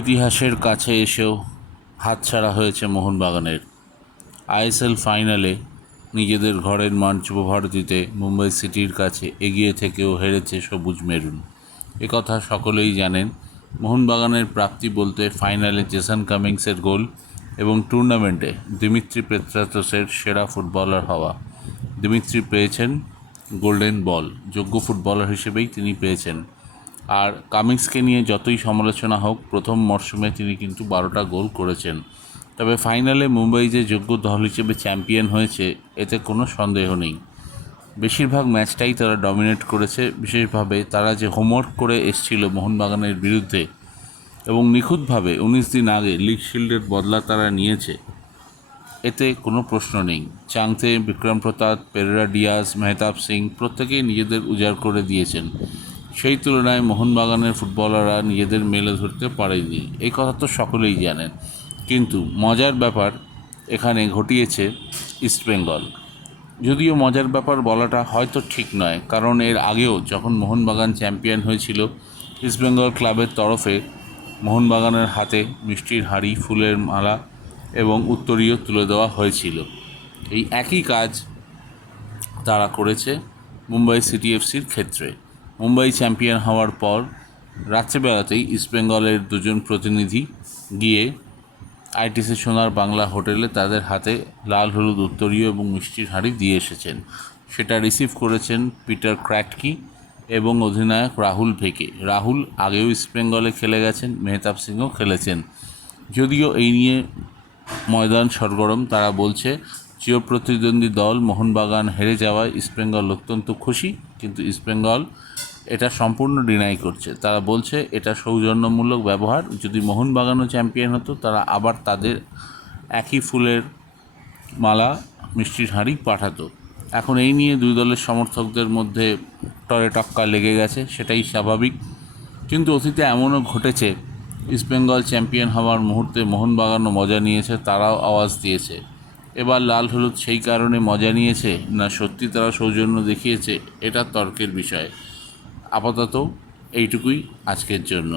ইতিহাসের কাছে এসেও হাতছাড়া হয়েছে মোহনবাগানের। আইএসএল ফাইনালে নিজেদের ঘরের মাঠ যুবভারতীতে মুম্বাই সিটির কাছে এগিয়ে থেকেও হেরেছে সবুজ মেরুন। একথা সকলেই জানেন। মোহনবাগানের প্রাপ্তি বলতে ফাইনালে জেসন কামিংসের গোল এবং টুর্নামেন্টে দিমিত্রি পেত্রাতসের সেরা ফুটবলার হওয়া। দিমিত্রি পেয়েছেন গোল্ডেন বল, যোগ্য ফুটবলার হিসেবেই তিনি পেয়েছেন। আর কামিংসকে নিয়ে যতই সমালোচনা হোক, প্রথম মরশুমে তিনি কিন্তু 12টা গোল করেছেন। তবে ফাইনালে মুম্বাই যে যোগ্য দল হিসেবে চ্যাম্পিয়ন হয়েছে এতে কোনো সন্দেহ নেই। বেশিরভাগ ম্যাচটাই তারা ডমিনেট করেছে। বিশেষভাবে তারা যে হোমওয়ার্ক করে এসেছিল মোহনবাগানের বিরুদ্ধে এবং নিখুঁতভাবে 19 দিন আগে লিগ শিল্ডের বদলা তারা নিয়েছে, এতে কোনো প্রশ্ন নেই। চাংতে, বিক্রম প্রসাদ, পেরেরা ডিয়াজ, মেহতাব সিং প্রত্যেকেই নিজেদের উজাড় করে দিয়েছেন। সেই তুলনায় মোহনবাগানের ফুটবলাররা নিজেদের মেলে ধরতে পারেনি, এই কথা তো সকলেই জানেন। কিন্তু মজার ব্যাপার এখানে ঘটিয়েছে ইস্টবেঙ্গল। যদিও মজার ব্যাপার বলাটা হয়তো ঠিক নয়, কারণ এর আগেও যখন মোহনবাগান চ্যাম্পিয়ন হয়েছিল, ইস্টবেঙ্গল ক্লাবের তরফে মোহনবাগানের হাতে মিষ্টির হাঁড়ি, ফুলের মালা এবং উত্তরীয় তুলে দেওয়া হয়েছিল। এই একই কাজ তারা করেছে মুম্বাই সিটি এফসির ক্ষেত্রে। মুম্বাই চ্যাম্পিয়ন হওয়ার পর রাত্রেবেলাতেই ইস্টবেঙ্গলের দুজন প্রতিনিধি গিয়ে আইটিসি সোনার বাংলা হোটেলে তাদের হাতে লাল হলুদ উত্তরীয় এবং মিষ্টির হাঁড়ি দিয়ে এসেছেন। সেটা রিসিভ করেছেন পিটার ক্র্যাটকি এবং অধিনায়ক রাহুল ভেকে। রাহুল আগেও ইস্টবেঙ্গলে খেলে গেছেন, মেহতাব সিংও খেলেছেন। যদিও এই নিয়ে ময়দান সরগরম। তারা বলছে চির প্রতিদ্বন্দ্বী দল মোহনবাগান হেরে যাওয়ায় ইস্টবেঙ্গল অত্যন্ত খুশি, কিন্তু ইস্টবেঙ্গল এটা সম্পূর্ণ ডিনাই করছে। তারা বলছে এটা সৌজন্যমূলক ব্যবহার। যদি মোহনবাগানও চ্যাম্পিয়ন হতো, তারা আবার তাদের একই ফুলের মালা, মিষ্টির হাঁড়ি পাঠাতো। এখন এই নিয়ে দুই দলের সমর্থকদের মধ্যে টক্কা লেগে গেছে, সেটাই স্বাভাবিক। কিন্তু অতীতে এমনও ঘটেছে, ইস্টবেঙ্গল চ্যাম্পিয়ন হওয়ার মুহূর্তে মোহনবাগানও মজা নিয়েছে, তারাও আওয়াজ দিয়েছে। এবার লাল হলুদ সেই কারণে মজা নিয়েছে না সত্যি তারা সৌজন্য দেখিয়েছে, এটা তর্কের বিষয়। আপাতত এইটুকুই আজকের জন্য।